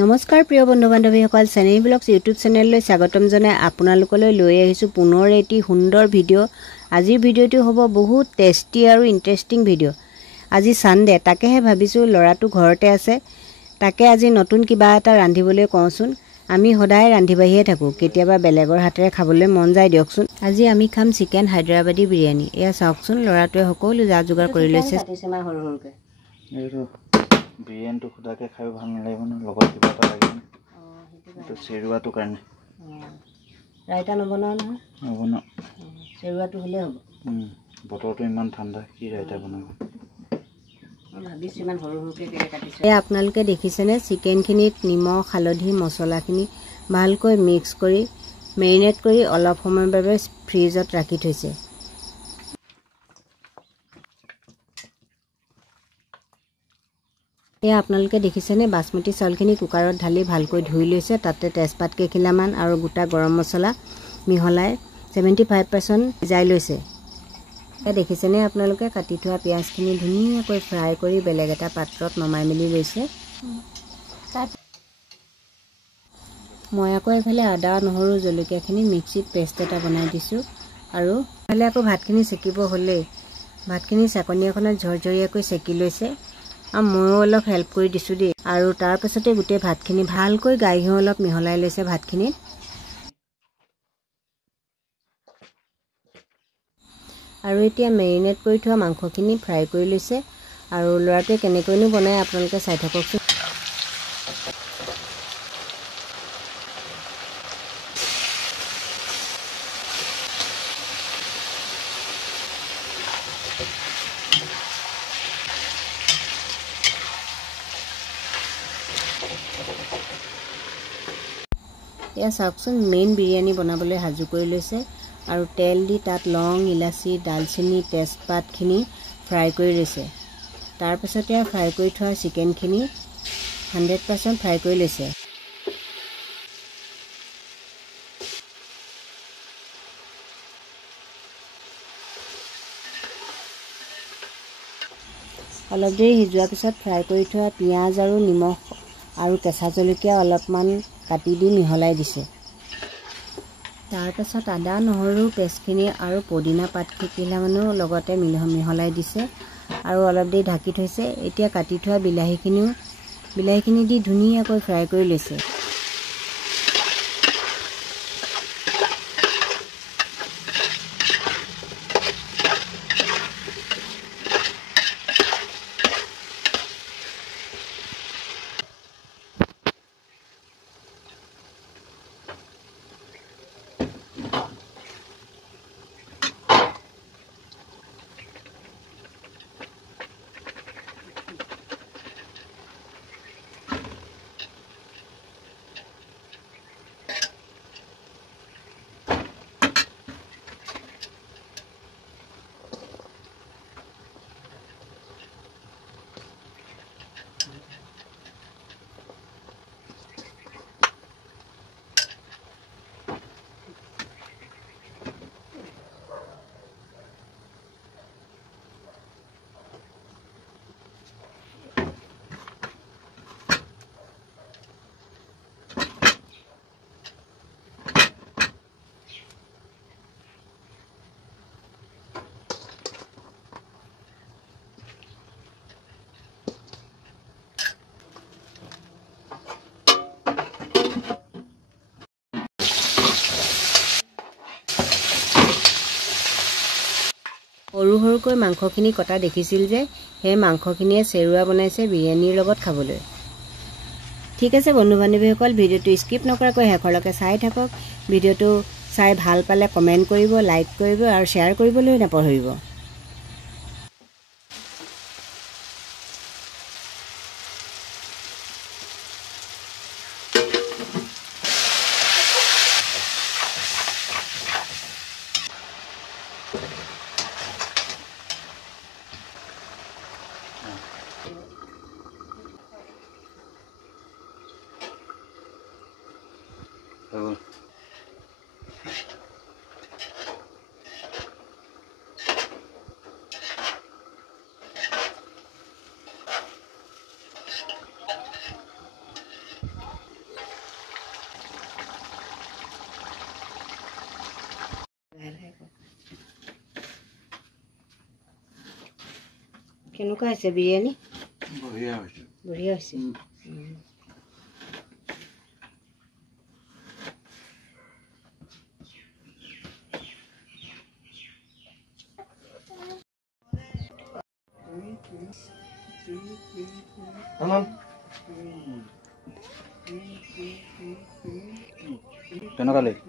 নমস্কাৰ প্ৰিয় বন্ধু বান্ধৱীসকল, চেনেল ব্লগছ ইউটিউব চেনেললৈ স্বাগতম জনাই আপোনালোকলৈ লৈ আহিছোঁ পুনৰ এটি সুন্দৰ ভিডিঅ'। আজিৰ ভিডিঅ'টো হ'ব বহুত টেষ্টি আৰু ইণ্টাৰেষ্টিং ভিডিঅ'। আজি ছানডে, তাকেহে ভাবিছোঁ ল'ৰাটো ঘৰতে আছে, তাকে আজি নতুন কিবা এটা ৰান্ধিবলৈ কওঁচোন। আমি সদায় ৰান্ধি বাঢ়িয়ে থাকোঁ, কেতিয়াবা বেলেগৰ হাতেৰে খাবলৈ মন যায় দিয়কচোন। আজি আমি খাম চিকেন হায়দৰাবাদী বিৰিয়ানী। এয়া চাওকচোন, ল'ৰাটোৱে সকলো যা যোগাৰ কৰি লৈছে। বিৰিয়ানীটো খুদাকৈ খাই ভাল নালাগিব ন, লগত কিবা এটা লাগিব এইটো চেৰুৱাটোৰ কাৰণে। ৰাইতা নবনাও নহয়? নবনাওঁ, চেৰুৱাটো হ'লেই হ'ব। বতৰটো ইমান ঠাণ্ডা, কি ৰাইতা বনাব। মই ভাবিছোঁ ইমান সৰু সৰুকৈ কেলে কাটিছোঁ। এয়া আপোনালোকে দেখিছেনে, চিকেনখিনিত নিমখ হালধি মছলাখিনি ভালকৈ মিক্স কৰি মেৰিনেট কৰি অলপ সময়ৰ বাবে ফ্ৰিজত ৰাখি থৈছে। এয়া আপোনালোকে দেখিছেনে, বাচমতি চাউলখিনি কুকাৰত ঢালি ভালকৈ ধুই লৈছে। তাতে তেজপাত কেইখিলামান আৰু গোটা গৰম মছলা মিহলাই 75% সিজাই লৈছে। এয়া দেখিছেনে আপোনালোকে, কাটি থোৱা পিঁয়াজখিনি ধুনীয়াকৈ ফ্ৰাই কৰি বেলেগ এটা পাত্ৰত নমাই মেলি লৈছে। মই আকৌ এইফালে আদা নহৰু জলকীয়াখিনি মিক্সিত পেষ্ট এটা বনাই দিছোঁ। আৰু এইফালে আকৌ ভাতখিনি চেকিব হ'লেই, ভাতখিনি চাকনি এখনত ঝৰঝৰীয়াকৈ চেকি লৈছে। আৰু ময়ো অলপ হেল্প কৰি দিছোঁ দেই। আৰু তাৰপাছতে গোটেই ভাতখিনি ভালকৈ গাই ঘিউ অলপ মিহলাই লৈছে ভাতখিনিত। আৰু এতিয়া মেৰিনেট কৰি থোৱা মাংসখিনি ফ্ৰাই কৰি লৈছে। আৰু ল'ৰাটোৱে কেনেকৈনো বনায় আপোনালোকে চাই থাককচোন। এয়া চাওকচোন, মেইন বিৰিয়ানী বনাবলৈ সাজু কৰি লৈছে। আৰু তেল দি তাত লং ইলাচি ডালচেনি তেজপাতখিনি ফ্ৰাই কৰি লৈছে। তাৰপিছতে ফ্ৰাই কৰি থোৱা চিকেনখিনি 100% ফ্ৰাই কৰি লৈছে। অলপ দেৰি সিজোৱাৰ পিছত ফ্ৰাই কৰি থোৱা পিঁয়াজ আৰু নিমখ আৰু কেঁচা জলকীয়া অলপমান কাটি দি মিহলাই দিছে। তাৰপাছত আদা নহৰু পেষ্টখিনি আৰু পদিনা পাত কেইখিলামানো লগতে মিহলাই দিছে আৰু অলপ দেৰি ঢাকি থৈছে। এতিয়া কাটি থোৱা বিলাহীখিনি দি ধুনীয়াকৈ ফ্ৰাই কৰি লৈছে। সৰু সৰুকৈ মাংসখিনি কটা দেখিছিল যে, সেই মাংসখিনিয়ে চেৰুৱা বনাইছে বিৰিয়ানীৰ লগত খাবলৈ। ঠিক আছে বন্ধু বান্ধৱীসকল, ভিডিঅ'টো স্কিপ নকৰাকৈ শেষলৈকে চাই থাকক। ভিডিঅ'টো চাই ভাল পালে কমেণ্ট কৰিব, লাইক কৰিব আৰু শ্বেয়াৰ কৰিবলৈ নাপাহৰিব। কেনেকুৱা হৈছে বিৰিয়ানী? বঢ়িয়া হৈছে। বঢ়িয়া হৈছে। কেনেকুৱা লাগিল?